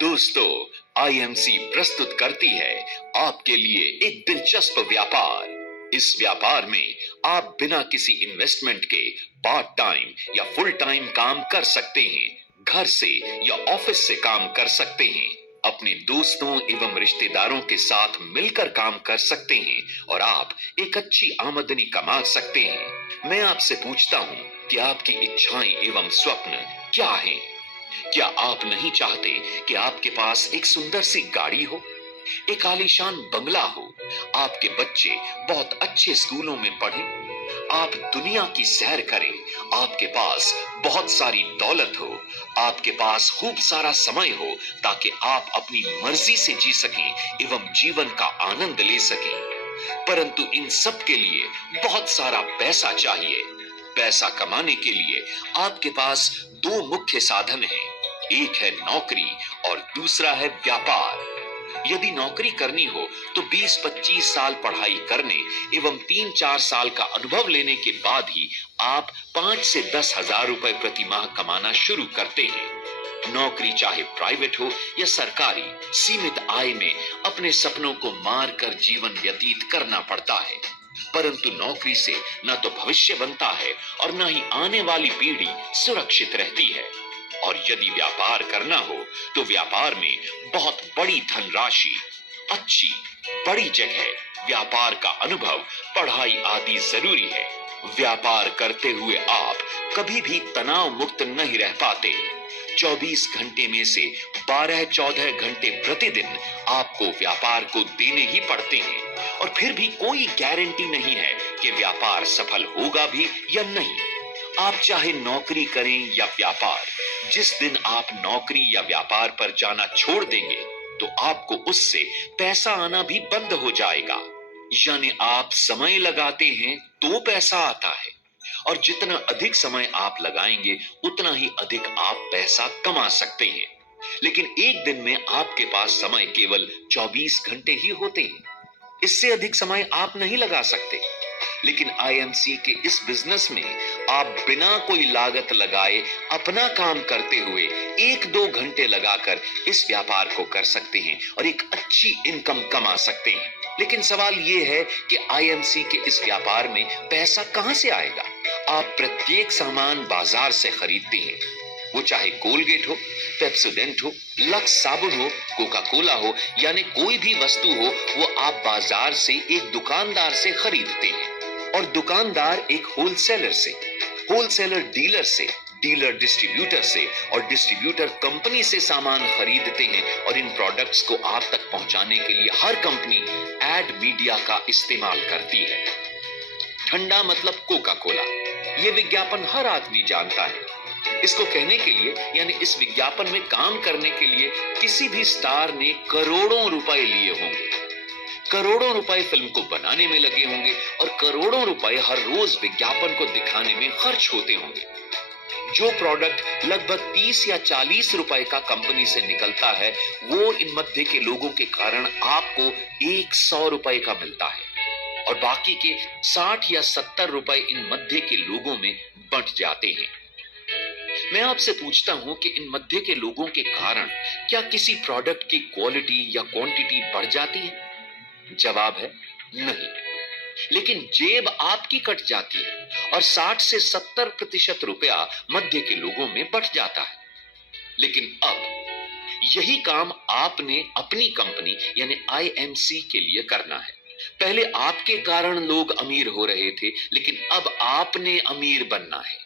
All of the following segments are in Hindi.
दोस्तों, आईएमसी प्रस्तुत करती है आपके लिए एक दिलचस्प व्यापार। इस व्यापार में आप बिना किसी इन्वेस्टमेंट के पार्ट टाइम या फुल टाइम काम कर सकते हैं। घर से या ऑफिस से काम कर सकते हैं। अपने दोस्तों एवं रिश्तेदारों के साथ मिलकर काम कर सकते हैं और आप एक अच्छी आमदनी कमा सकते हैं। मैं आपसे पूछता हूं कि आपकी इच्छाएं एवं स्वप्न क्या हैं? क्या आप नहीं चाहते कि आपके पास एक सुंदर सी गाड़ी हो, एक आलीशान बंगला हो, आपके बच्चे बहुत अच्छे स्कूलों में पढ़ें, आप दुनिया की सैर करें, आपके पास बहुत सारी दौलत हो, आपके पास खूब सारा समय हो ताकि आप अपनी मर्जी से जी सकें एवं जीवन का आनंद ले सकें। परंतु इन सब के लिए बहुत सारा पैसा चाहिए। पैसा कमाने के लिए आपके पास दो मुख्य साधन हैं। एक है नौकरी और दूसरा है व्यापार। यदि नौकरी करनी हो तो 20-25 साल पढ़ाई करने एवं 3-4 साल का अनुभव लेने के बाद ही आप 5 से 10 हजार रुपए प्रति माह कमाना शुरू करते हैं। नौकरी चाहे प्राइवेट हो या सरकारी, सीमित आय में अपने सपनों को मार कर जीवन व्यतीत करना पड़ता है। परंतु नौकरी से न तो भविष्य बनता है और न ही आने वाली पीढ़ी सुरक्षित रहती है। और यदि व्यापार करना हो तो व्यापार में बहुत बड़ी धनराशि, अच्छी बड़ी जगह, व्यापार का अनुभव, पढ़ाई आदि जरूरी है। व्यापार करते हुए आप कभी भी तनाव मुक्त नहीं रह पाते। 24 घंटे में से 12-14 घंटे प्रतिदिन आपको व्यापार को देने ही पड़ते हैं और फिर भी कोई गारंटी नहीं है कि व्यापार सफल होगा भी या नहीं। आप चाहे नौकरी करें या व्यापार, जिस दिन आप नौकरी या व्यापार पर जाना छोड़ देंगे तो आपको उससे पैसा आना भी बंद हो जाएगा। यानी आप समय लगाते हैं तो पैसा आता है और जितना अधिक समय आप लगाएंगे उतना ही अधिक आप पैसा कमा सकते हैं। लेकिन एक दिन में आपके पास समय केवल 24 घंटे ही होते हैं। इससे अधिक समय आप नहीं लगा सकते। लेकिन आईएमसी के इस बिजनेस में आप बिना कोई लागत लगाए अपना काम करते हुए 1-2 घंटे लगाकर इस व्यापार को कर सकते हैं और एक अच्छी इनकम कमा सकते हैं। लेकिन सवाल यह है कि आईएमसी के इस व्यापार में पैसा कहां से आएगा? आप प्रत्येक सामान बाजार से खरीदते हैं, वो चाहे कोलगेट हो, पेप्सोडेंट हो, लक्स साबुन हो, कोका कोला हो, यानी कोई भी वस्तु हो, वो आप बाजार से एक दुकानदार से खरीदते हैं और दुकानदार एक होलसेलर से, होलसेलर डीलर से, डीलर डिस्ट्रीब्यूटर से और डिस्ट्रीब्यूटर कंपनी से सामान खरीदते हैं और इन प्रोडक्ट्स को आप तक पहुंचाने के लिए हर कंपनी एड मीडिया का इस्तेमाल करती है। ठंडा मतलब कोका कोला, ये विज्ञापन हर आदमी जानता है। इसको कहने के लिए यानी इस विज्ञापन में काम करने के लिए किसी भी स्टार ने करोड़ों रुपए लिए होंगे, करोड़ों रुपए फिल्म को बनाने में लगे होंगे और करोड़ों रुपए हर रोज विज्ञापन को दिखाने में खर्च होते होंगे। जो प्रोडक्ट लगभग 30 या 40 रुपए का कंपनी से निकलता है वो इन मध्य के लोगों के कारण आपको 100 रुपए का मिलता है और बाकी के 60 या 70 रुपए इन मध्य के लोगों में बंट जाते हैं। मैं आपसे पूछता हूं कि इन मध्य के लोगों के कारण क्या किसी प्रोडक्ट की क्वालिटी या क्वांटिटी बढ़ जाती है? जवाब है नहीं। लेकिन जेब आपकी कट जाती है और 60 से 70% रुपया मध्य के लोगों में बट जाता है। लेकिन अब यही काम आपने अपनी कंपनी यानी आईएमसी के लिए करना है। पहले आपके कारण लोग अमीर हो रहे थे, लेकिन अब आपने अमीर बनना है।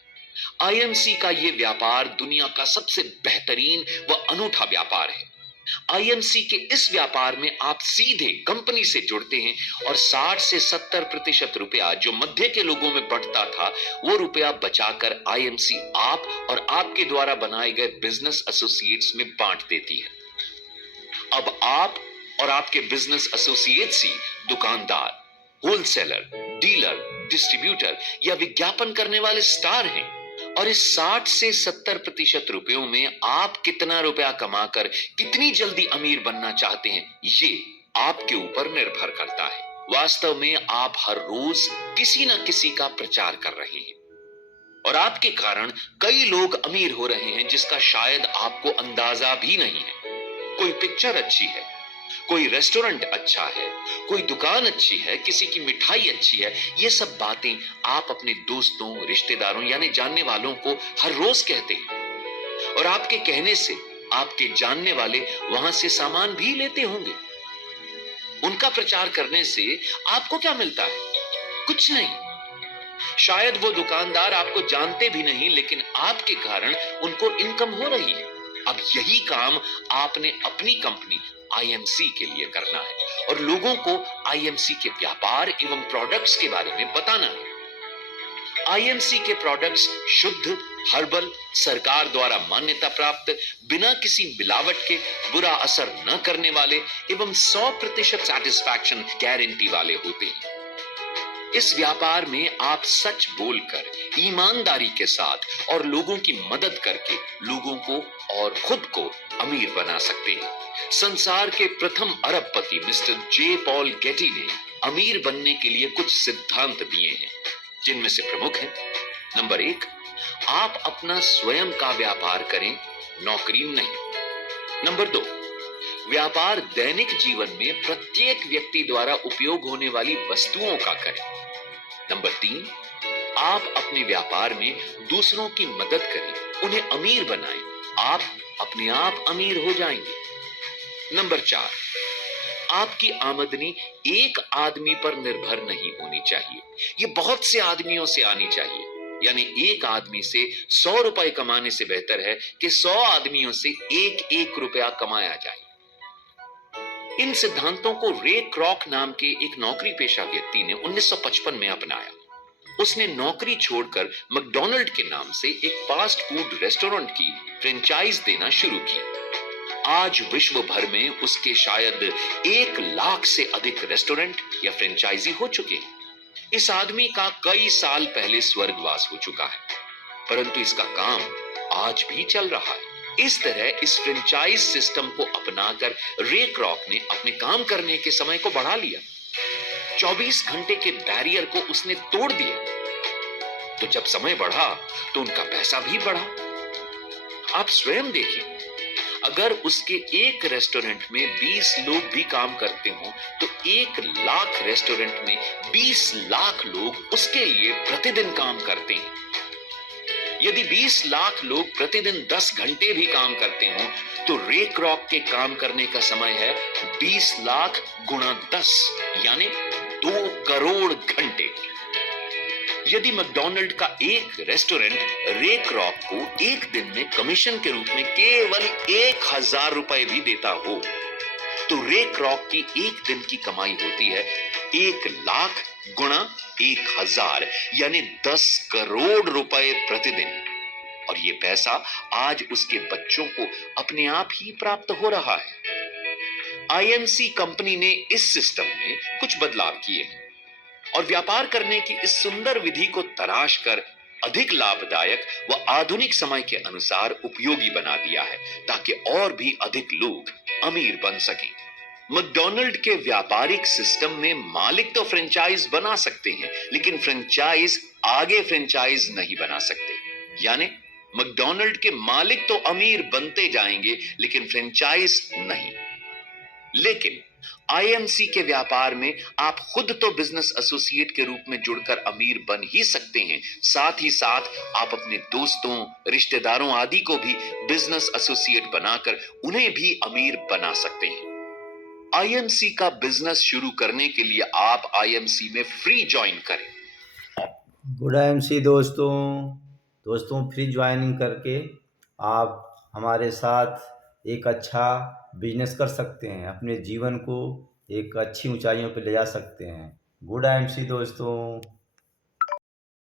आईएमसी का यह व्यापार दुनिया का सबसे बेहतरीन व अनूठा व्यापार है। आईएमसी के इस व्यापार में आप सीधे कंपनी से जुड़ते हैं और 60 से 70% रुपया जो मध्य के लोगों में बढ़ता था वो रुपया बचाकर आईएमसी आप और आपके द्वारा बनाए गए बिजनेस एसोसिएट्स में बांट देती है। अब आप और आपके बिजनेस एसोसिएट्स ही दुकानदार, होलसेलर, डीलर, डिस्ट्रीब्यूटर या विज्ञापन करने वाले स्टार हैं और इस 60 से 70% रुपयों में आप कितना रुपया कमाकर कितनी जल्दी अमीर बनना चाहते हैं ये आपके ऊपर निर्भर करता है। वास्तव में आप हर रोज किसी न किसी का प्रचार कर रहे हैं और आपके कारण कई लोग अमीर हो रहे हैं जिसका शायद आपको अंदाजा भी नहीं है। कोई पिक्चर अच्छी है, कोई रेस्टोरेंट अच्छा है, कोई दुकान अच्छी है, किसी की मिठाई अच्छी है, ये सब बातें आप अपने दोस्तों, रिश्तेदारों यानी जानने वालों को हर रोज कहते हैं और आपके कहने से आपके जानने वाले वहां से सामान भी लेते होंगे। उनका प्रचार करने से आपको क्या मिलता है? कुछ नहीं। शायद वो दुकानदार आपको जानते भी नहीं, लेकिन आपके कारण उनको इनकम हो रही है। अब यही काम आपने अपनी कंपनी आईएमसी के लिए करना है और लोगों को आईएमसी के व्यापार एवं प्रोडक्ट्स के बारे में बताना है। आईएमसी के प्रोडक्ट्स शुद्ध, हर्बल, सरकार द्वारा मान्यता प्राप्त, बिना किसी मिलावट के, बुरा असर न करने वाले एवं 100% सैटिस्फैक्शन गारंटी वाले होते हैं। इस व्यापार में आप सच बोलकर, ईमानदारी के साथ और लोगों की मदद करके लोगों को और खुद को अमीर बना सकते हैं। संसार के प्रथम अरबपति मिस्टर जे पॉल गेटी ने अमीर बनने के लिए कुछ सिद्धांत दिए हैं, जिनमें से प्रमुख है। नंबर 1, आप अपना स्वयं का व्यापार करें, नौकरी नहीं। नंबर 2, व्यापार दैनिक जीवन में प्रत्येक व्यक्ति द्वारा उपयोग होने वाली वस्तुओं का करें। नंबर 3, आप अपने व्यापार में दूसरों की मदद करें, उन्हें अमीर बनाएं, आप अपने आप अमीर हो जाएंगे। नंबर 4, आपकी आमदनी एक आदमी पर निर्भर नहीं होनी चाहिए, ये बहुत से आदमियों से आनी चाहिए। यानी एक आदमी से 100 रुपए कमाने से बेहतर है कि 100 आदमियों से एक एक रुपया कमाया जाए। इन सिद्धांतों को रे क्रॉक नाम के एक नौकरी पेशा व्यक्ति ने 1955 में अपनाया। उसने नौकरी छोड़कर मैकडॉनल्ड के नाम से एक फास्ट फूड रेस्टोरेंट की फ्रेंचाइज देना शुरू की। आज विश्व भर में उसके शायद 1 लाख से अधिक रेस्टोरेंट या फ्रेंचाइजी हो चुके हैं। इस आदमी का कई साल पहले स्वर्गवास हो चुका है, परंतु इसका काम आज भी चल रहा है। इस तरह इस फ्रेंचाइज सिस्टम को अपनाकर रे क्रॉक ने अपने काम करने के समय को बढ़ा लिया। 24 घंटे के बैरियर को उसने तोड़ दिया। तो जब समय बढ़ा तो उनका पैसा भी बढ़ा। आप स्वयं देखिए, अगर उसके एक रेस्टोरेंट में 20 लोग भी काम करते हो तो 1 लाख रेस्टोरेंट में 20 लाख लोग उसके लिए प्रतिदिन काम करते हैं। यदि 20 लाख लोग प्रतिदिन 10 घंटे भी काम करते हो तो रे क्रॉक के काम करने का समय है 20 लाख गुणा 10 यानी 2 करोड़ घंटे। यदि मैकडॉनल्ड का एक रेस्टोरेंट रे क्रॉक को एक दिन में कमीशन के रूप में केवल 1000 रुपए भी देता हो तो रे क्रॉक की एक दिन की कमाई होती है 1 लाख गुणा 1000 यानी 10 करोड़ रुपए प्रतिदिन। और ये पैसा आज उसके बच्चों को अपने आप ही प्राप्त हो रहा है। आईएमसी कंपनी ने इस सिस्टम में कुछ बदलाव किए हैं और व्यापार करने की इस सुंदर विधि को तराश कर अधिक लाभदायक व आधुनिक समय के अनुसार उपयोगी बना दिया है, ताकि और भी अधिक लोग अमीर बन सकें। मैकडॉनल्ड के व्यापारिक सिस्टम में मालिक तो फ्रेंचाइज बना सकते हैं, लेकिन फ्रेंचाइज आगे फ्रेंचाइज नहीं बना सकते। यानी मैकडॉनल्ड के मालिक तो अमीर बनते जाएंगे, लेकिन फ्रेंचाइज नहीं। लेकिन आईएमसी के व्यापार में आप खुद तो बिजनेस एसोसिएट के रूप में जुड़कर अमीर बन ही सकते हैं, साथ ही साथ आप अपने दोस्तों, रिश्तेदारों आदि को भी बिजनेस एसोसिएट बनाकर उन्हें भी अमीर बना सकते हैं। आईएमसी का बिजनेस शुरू करने के लिए आप आईएमसी में फ्री ज्वाइन करें। गुड आईएमसी दोस्तों फ्री ज्वाइनिंग करके आप हमारे साथ एक अच्छा बिजनेस कर सकते हैं, अपने जीवन को एक अच्छी ऊंचाइयों पर ले जा सकते हैं। गुड आईएमसी दोस्तों।